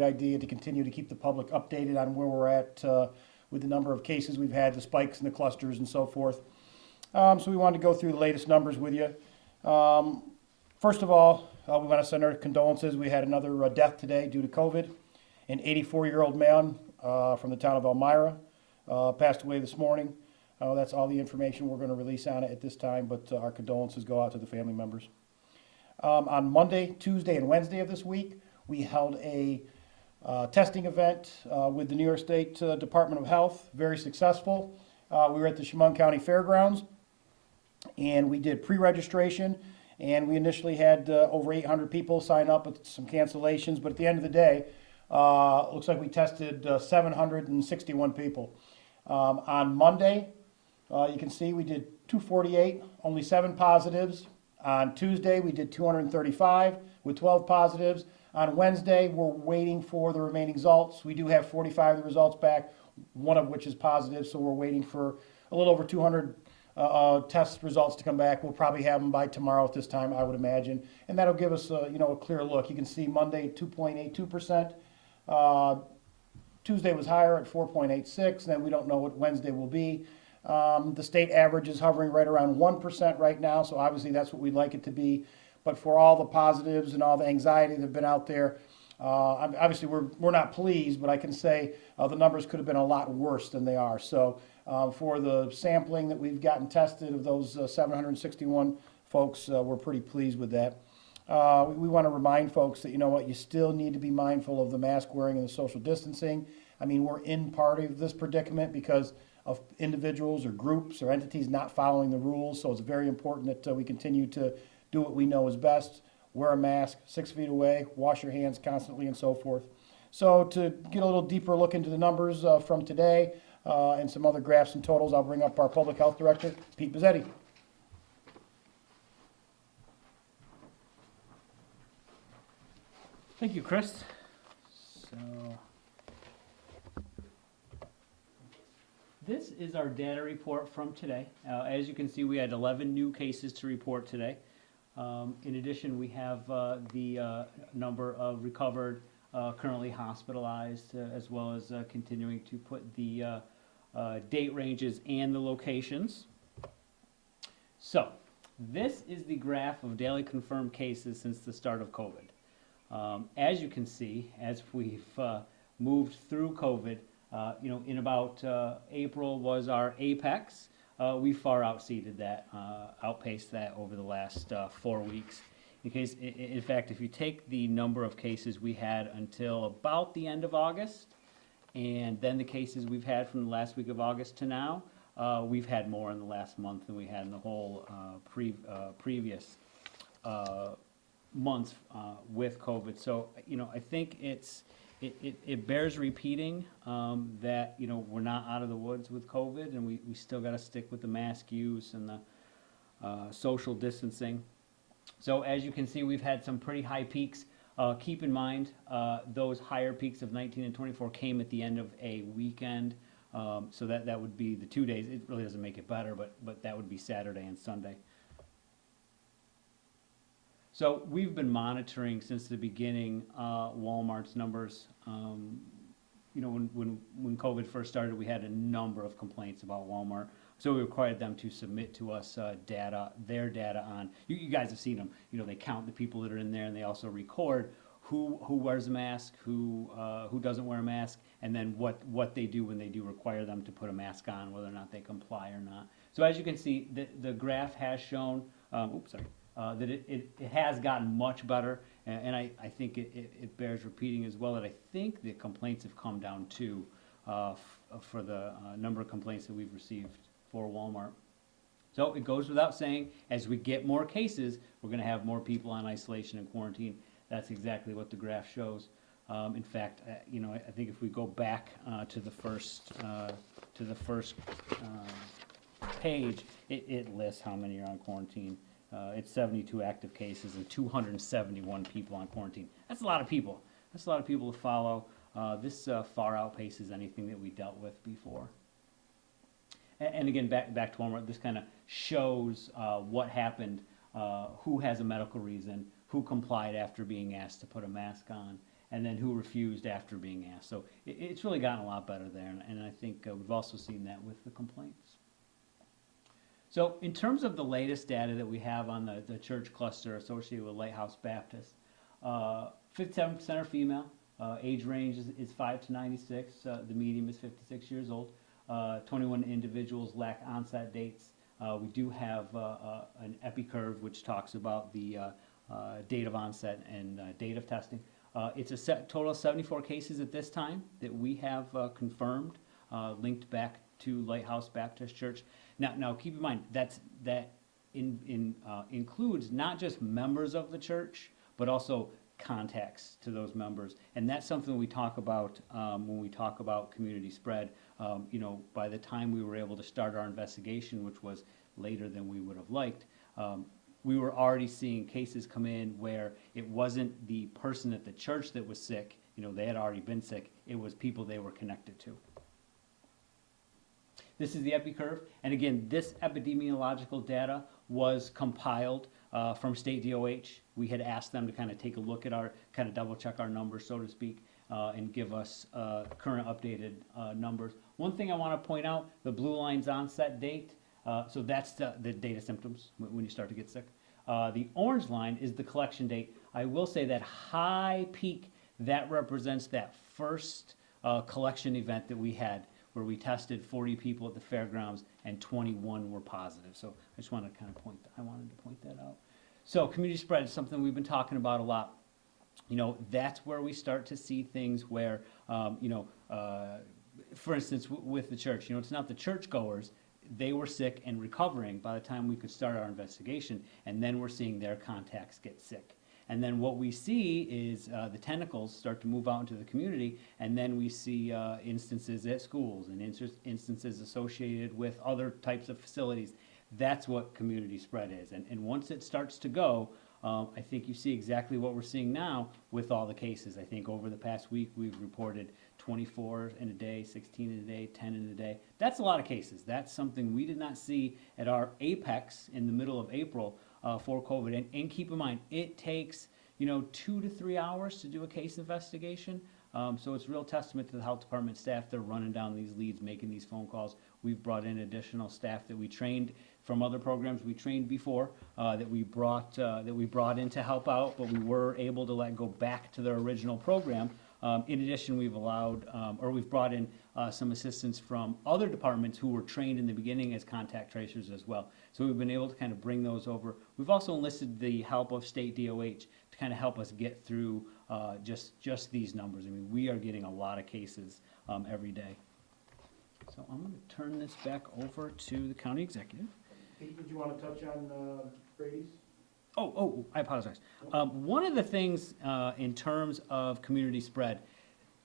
idea to continue to keep the public updated on where we're at with the number of cases we've had, the spikes and the clusters and so forth. So we wanted to go through the latest numbers with you. First of all, we want to send our condolences. We had another death today due to COVID. An 84-year-old man from the town of Elmira passed away this morning. That's all the information we're going to release on it at this time, but our condolences go out to the family members. On Monday, Tuesday, and Wednesday of this week, we held a testing event with the New York State Department of Health, very successful. We were at the Chemung County Fairgrounds, and we did pre-registration, and we initially had over 800 people sign up with some cancellations, but at the end of the day, looks like we tested 761 people. On Monday, you can see we did 248, only 7 positives. On Tuesday, we did 235 with 12 positives. On Wednesday, we're waiting for the remaining results. We do have 45 of the results back, one of which is positive, so we're waiting for a little over 200 test results to come back. We'll probably have them by tomorrow at this time, I would imagine, and that'll give us a clear look. You can see Monday 2.82%. Tuesday was higher at 4.86, and we don't know what Wednesday will be. The state average is hovering right around 1% right now, so obviously that's what we'd like it to be. But for all the positives and all the anxiety that have been out there, obviously we're not pleased, but I can say the numbers could have been a lot worse than they are. So for the sampling that we've gotten tested of those 761 folks, we're pretty pleased with that. We want to remind folks that, you still need to be mindful of the mask wearing and the social distancing. I mean, we're in part of this predicament because of individuals or groups or entities not following the rules, so it's very important that we continue to do what we know is best, wear a mask, 6 feet away, wash your hands constantly, and so forth. So to get a little deeper look into the numbers from today and some other graphs and totals, I'll bring up our Public Health Director, Pete Bizzetti. Thank you, Chris. So this is our data report from today. As you can see, we had 11 new cases to report today. In addition, we have the number of recovered, currently hospitalized, as well as continuing to put the date ranges and the locations. So this is the graph of daily confirmed cases since the start of COVID. As you can see, as we've moved through COVID, in about April was our apex. We far outpaced that over the last 4 weeks. In fact, if you take the number of cases we had until about the end of August, and then the cases we've had from the last week of August to now, we've had more in the last month than we had in the whole previous months with COVID. So, I think it bears repeating that we're not out of the woods with COVID, and we still got to stick with the mask use and the social distancing. So as you can see, we've had some pretty high peaks. Keep in mind those higher peaks of 19 and 24 came at the end of a weekend, so that would be the 2 days. It really doesn't make it better, but that would be Saturday and Sunday. So we've been monitoring since the beginning Walmart's numbers. When COVID first started, we had a number of complaints about Walmart. So we required them to submit to us their data on. You guys have seen them. They count the people that are in there, and they also record who wears a mask, who doesn't wear a mask, and then what they do when they do require them to put a mask on, whether or not they comply or not. So as you can see, the graph has shown. That it has gotten much better, and I think it bears repeating as well that I think the complaints have come down too for the number of complaints that we've received for Walmart. So it goes without saying, as we get more cases, we're going to have more people on isolation and quarantine. That's exactly what the graph shows. In fact, I think if we go back to the first page, it lists how many are on quarantine. It's 72 active cases and 271 people on quarantine. That's a lot of people. That's a lot of people to follow. This far outpaces anything that we dealt with before. And again, back to Walmart, this kind of shows what happened, who has a medical reason, who complied after being asked to put a mask on, and then who refused after being asked. So it's really gotten a lot better there, and I think we've also seen that with the complaints. So in terms of the latest data that we have on the church cluster associated with Lighthouse Baptist, 57% are female. Age range is 5 to 96. The median is 56 years old. 21 individuals lack onset dates. We do have an epi-curve which talks about the date of onset and date of testing. It's a total of 74 cases at this time that we have confirmed, linked back to Lighthouse Baptist Church. Now keep in mind that includes not just members of the church, but also contacts to those members, and that's something we talk about when we talk about community spread. You know, by the time we were able to start our investigation, which was later than we would have liked, we were already seeing cases come in where it wasn't the person at the church that was sick. You know, they had already been sick. It was people they were connected to. This is the epi-curve, and again, this epidemiological data was compiled from state DOH. We had asked them to kind of take a look at our, kind of double check our numbers, so to speak, and give us current updated numbers. One thing I want to point out, the blue line's onset date, so that's the date of symptoms when you start to get sick. The orange line is the collection date. I will say that high peak, that represents that first collection event that we had, where we tested 40 people at the fairgrounds and 21 were positive. So I just wanted to kind of wanted to point that out. So community spread is something we've been talking about a lot. You know, that's where we start to see things where, for instance, with the church, you know, it's not the churchgoers. They were sick and recovering by the time we could start our investigation, and then we're seeing their contacts get sick. And then what we see is the tentacles start to move out into the community, and then we see instances at schools and instances associated with other types of facilities. That's what community spread is. And once it starts to go, I think you see exactly what we're seeing now with all the cases. I think over the past week we've reported 24 in a day, 16 in a day, 10 in a day. That's a lot of cases. That's something we did not see at our apex in the middle of April for COVID. And keep in mind, it takes, you know, 2 to 3 hours to do a case investigation. So it's a real testament to the health department staff. They're running down these leads, making these phone calls. We've brought in additional staff that we trained from other programs we trained before, that we brought in to help out, but we were able to let go back to their original program. In addition, we've brought in some assistance from other departments who were trained in the beginning as contact tracers as well. So we've been able to kind of bring those over. We've also enlisted the help of state DOH to kind of help us get through just these numbers. I mean, we are getting a lot of cases every day. So I'm going to turn this back over to the county executive. Pete, did you want to touch on Brady's? Oh, I apologize. One of the things in terms of community spread,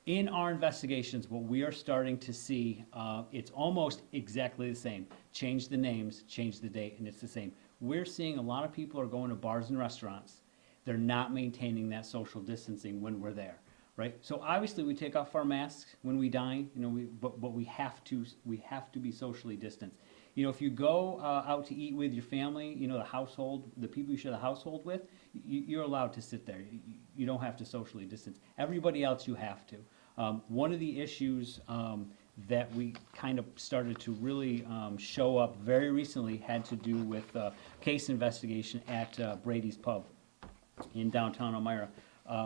in our investigations, what we are starting to see, it's almost exactly the same. Change the names, change the date, and it's the same. We're seeing a lot of people are going to bars and restaurants. They're not maintaining that social distancing when we're there, right? So obviously we take off our masks when we dine, you know, but we have to be socially distanced. You know, if you go out to eat with your family, you know, the people you share the household with, you're allowed to sit there. You don't have to socially distance. Everybody else you have to. One of the issues that we kind of started to really show up very recently had to do with case investigation at Brady's Pub in downtown Elmira.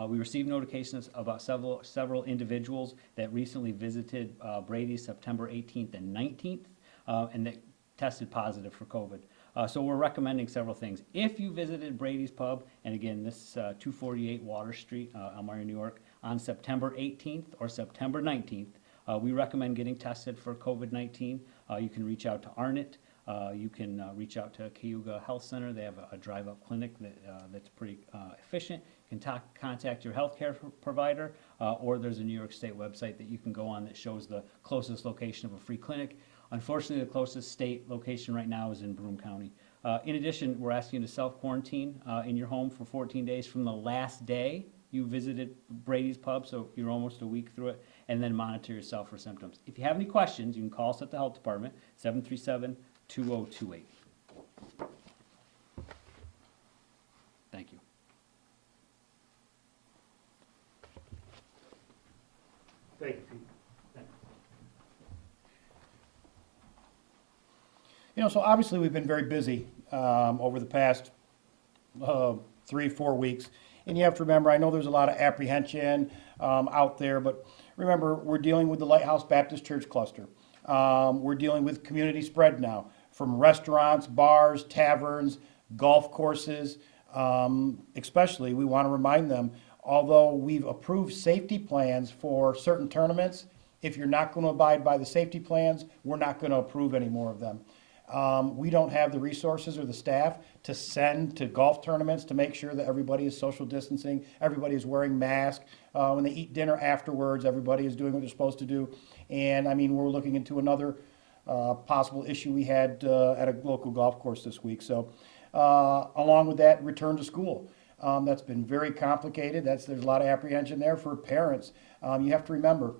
We received notifications about several individuals that recently visited Brady's September 18th and 19th, and that tested positive for COVID. So we're recommending several things. If you visited Brady's Pub, and again, this is 248 Water Street, Elmira, New York, on September 18th or September 19th, we recommend getting tested for COVID-19. You can reach out to Arnett. You can reach out to Cayuga Health Center. They have a drive-up clinic that's pretty efficient. You can contact your healthcare provider, or there's a New York State website that you can go on that shows the closest location of a free clinic. Unfortunately, the closest state location right now is in Broome County. In addition, we're asking you to self-quarantine in your home for 14 days from the last day you visited Brady's Pub, so you're almost a week through it, and then monitor yourself for symptoms. If you have any questions, you can call us at the health department, 737-2028. Thank you. Thank you. You know, so obviously we've been very busy over the past 3-4 weeks. And you have to remember, I know there's a lot of apprehension out there, but remember, we're dealing with the Lighthouse Baptist Church cluster. We're dealing with community spread now, from restaurants, bars, taverns, golf courses. Especially, we want to remind them, although we've approved safety plans for certain tournaments, if you're not going to abide by the safety plans, we're not going to approve any more of them. We don't have the resources or the staff to send to golf tournaments to make sure that everybody is social distancing, everybody is wearing masks. When they eat dinner afterwards, everybody is doing what they're supposed to do. And I mean, we're looking into another possible issue we had at a local golf course this week. So along with that, return to school. That's been very complicated. There's a lot of apprehension there for parents. You have to remember,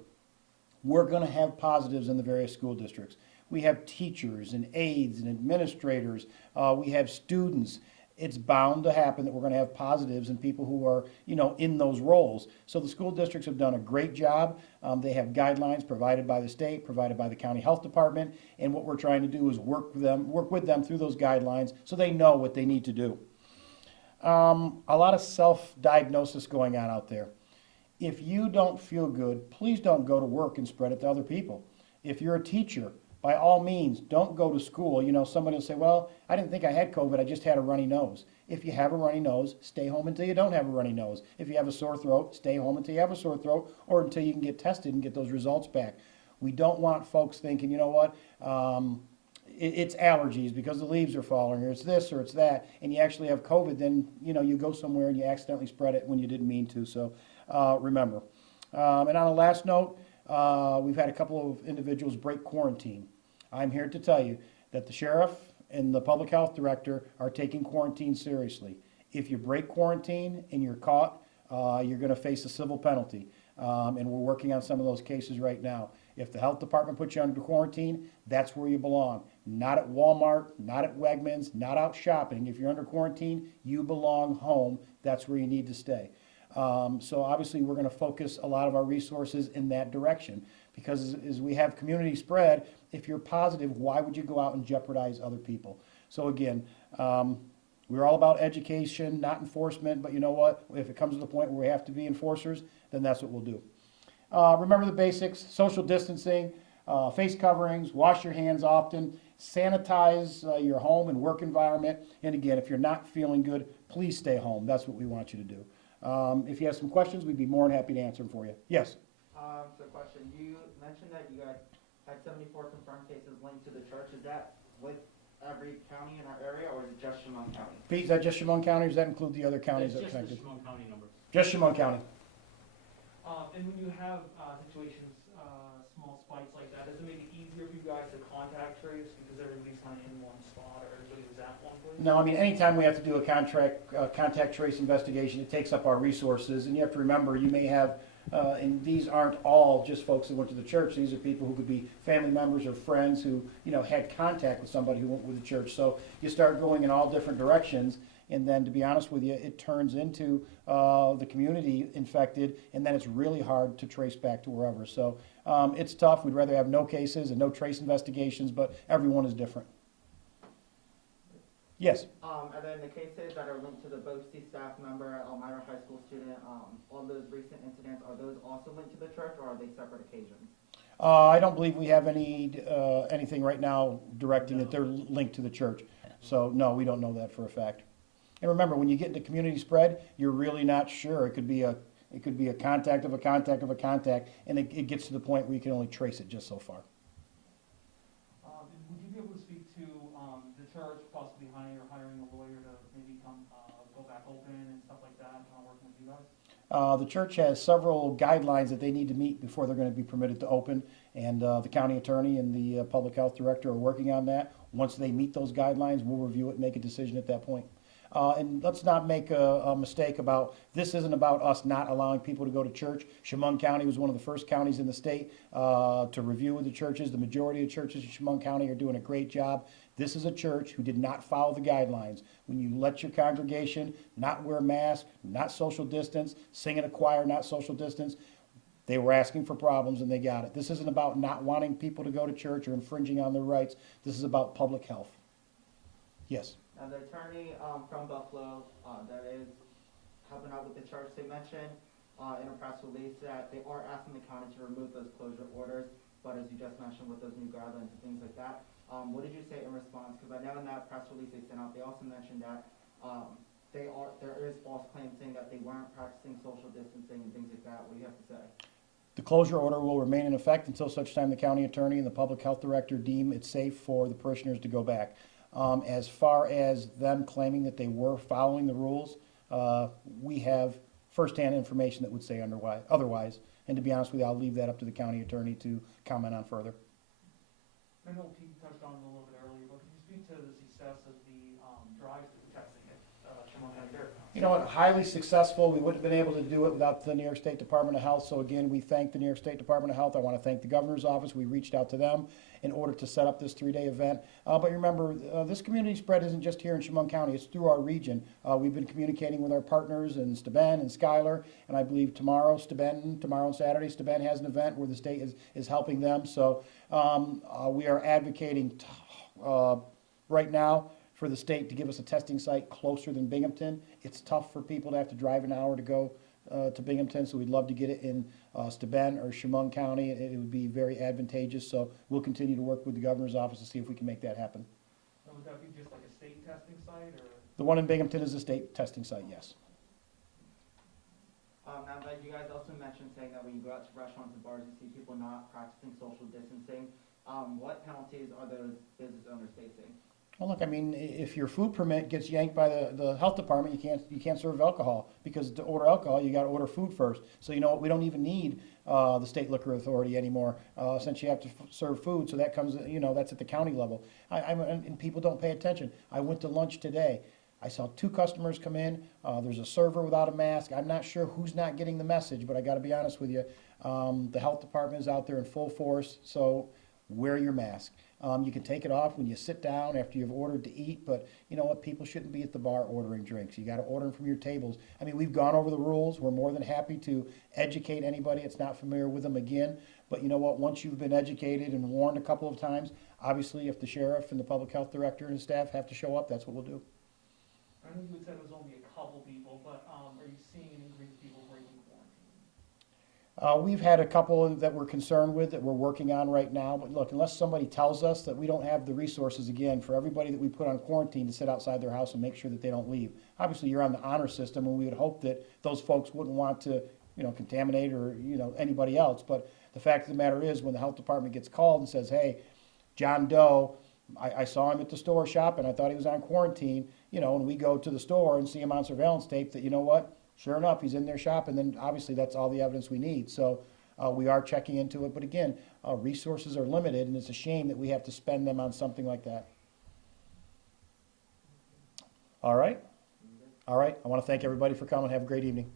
we're going to have positives in the various school districts. We have teachers and aides and administrators. We have students. It's bound to happen that we're going to have positives and people who are, you know, in those roles. So the school districts have done a great job. They have guidelines provided by the state, provided by the county health department, and what we're trying to do is work with them through those guidelines so they know what they need to do. A lot of self-diagnosis going on out there. If you don't feel good, please don't go to work and spread it to other people. If you're a teacher, by all means, don't go to school. You know, somebody will say, well, I didn't think I had COVID, I just had a runny nose. If you have a runny nose, stay home until you don't have a runny nose. If you have a sore throat, stay home until you have a sore throat or until you can get tested and get those results back. We don't want folks thinking, you know what, it's allergies because the leaves are falling, or it's this or it's that, and you actually have COVID, then, you know, you go somewhere and you accidentally spread it when you didn't mean to. So remember. And on a last note, we've had a couple of individuals break quarantine. I'm here to tell you that the sheriff and the public health director are taking quarantine seriously. If you break quarantine and you're caught, you're going to face a civil penalty. And we're working on some of those cases right now. If the health department puts you under quarantine, that's where you belong. Not at Walmart, not at Wegmans, not out shopping. If you're under quarantine, you belong home. That's where you need to stay. So obviously we're going to focus a lot of our resources in that direction because as we have community spread, if you're positive, why would you go out and jeopardize other people? So again, we're all about education, not enforcement, but you know what? If it comes to the point where we have to be enforcers, then that's what we'll do. Remember the basics: social distancing, face coverings, wash your hands often, sanitize your home and work environment. And again, if you're not feeling good, please stay home. That's what we want you to do. If you have some questions, we'd be more than happy to answer them for you. Yes? So question, you mentioned that you guys had 74 confirmed cases linked to the church. Is that with every county in our area, or is it just Chemung County? Pete, is that just Chemung County, or does that include the other counties that are That's just connected? the Chemung County number. Just Chemung County. And when you have situations, small spikes like that, does it make it easier for you guys to contact trace because everybody's kind of in one spot or everybody was at one place? No, I mean, anytime we have to do a contact trace investigation, it takes up our resources. And you have to remember, you may have, and these aren't all just folks that went to the church. These are people who could be family members or friends who, you know, had contact with somebody who went with the church. So you start going in all different directions. And then, to be honest with you, it turns into the community infected, and then it's really hard to trace back to wherever. So it's tough. We'd rather have no cases and no trace investigations, but everyone is different. Yes? And then the cases that are linked to the BOCES staff member, Elmira High School student, all those recent incidents, are those also linked to the church, or are they separate occasions? I don't believe we have anything right now directing that they're linked to the church. So, no, we don't know that for a fact. And remember, when you get into community spread, you're really not sure. It could be a contact of a contact of a contact, and it gets to the point where you can only trace it just so far. And would you be able to speak to the church possibly hiring a lawyer to maybe come go back open and stuff like that, working with you guys? The church has several guidelines that they need to meet before they're going to be permitted to open, and the county attorney and the public health director are working on that. Once they meet those guidelines, we'll review it and make a decision at that point. And let's not make a mistake about, this isn't about us not allowing people to go to church. Chemung County was one of the first counties in the state to review with the churches. The majority of churches in Chemung County are doing a great job. This is a church who did not follow the guidelines. When you let your congregation not wear masks, not social distance, sing in a choir, not social distance, They were asking for problems and they got it. This isn't about not wanting people to go to church or infringing on their rights. This is about public health. Yes. Now, the attorney from Buffalo that is helping out with the church, they mentioned in a press release that they are asking the county to remove those closure orders, but as you just mentioned with those new guidelines and things like that, what did you say in response? Because I know in that press release they sent out, they also mentioned that there is false claims saying that they weren't practicing social distancing and things like that. What do you have to say? The closure order will remain in effect until such time the county attorney and the public health director deem it safe for the parishioners to go back. As far as them claiming that they were following the rules, we have firsthand information that would say otherwise. And to be honest with you, I'll leave that up to the county attorney to comment on further. I know Pete touched on it a little bit earlier, but could you speak to the success of the drives to the testing at Chemung County Fair? You know what, highly successful. We wouldn't have been able to do it without the New York State Department of Health. So again, we thank the New York State Department of Health. I want to thank the governor's office. We reached out to them in order to set up this 3-day event. But remember, this community spread isn't just here in Chemung County, it's through our region. We've been communicating with our partners in Steuben and Schuyler, and I believe tomorrow and Saturday, Steuben has an event where the state is helping them. So we are advocating right now for the state to give us a testing site closer than Binghamton. It's tough for people to have to drive an hour to go to Binghamton, so we'd love to get it in Steuben or Chemung County. It would be very advantageous, so we'll continue to work with the governor's office to see if we can make that happen. So would that be just like a state testing site, or? The one in Binghamton is a state testing site, yes. Now, that you guys also mentioned saying that when you go out to restaurants and bars, you see people not practicing social distancing. What penalties are those business owners facing? Well, look, I mean, if your food permit gets yanked by the health department, you can't serve alcohol, because to order alcohol, you got to order food first. So you know what, we don't even need the state liquor authority anymore, since you have to serve food. So that comes, you know, that's at the county level. And people don't pay attention. I went to lunch today. I saw 2 customers come in. There's a server without a mask. I'm not sure who's not getting the message, but I got to be honest with you. The health department is out there in full force, so wear your mask. You can take it off when you sit down after you've ordered to eat, but you know what? People shouldn't be at the bar ordering drinks. You got to order them from your tables. I mean, we've gone over the rules. We're more than happy to educate anybody that's not familiar with them again. But you know what? Once you've been educated and warned a couple of times, obviously if the sheriff and the public health director and his staff have to show up, that's what we'll do. I know you had said it was only a couple people, but are you seeing an increase of people breaking quarantine? We've had a couple that we're concerned with that we're working on right now. But look, unless somebody tells us that we don't have the resources, again, for everybody that we put on quarantine to sit outside their house and make sure that they don't leave. Obviously, you're on the honor system, and we would hope that those folks wouldn't want to, you know, contaminate or, you know, anybody else. But the fact of the matter is, when the health department gets called and says, hey, John Doe, I saw him at the store shopping, I thought he was on quarantine, you know, and we go to the store and see him on surveillance tape that, you know what, sure enough, he's in there shopping, then obviously that's all the evidence we need. So we are checking into it, but again, resources are limited, and it's a shame that we have to spend them on something like that. All right? All right, I want to thank everybody for coming. Have a great evening.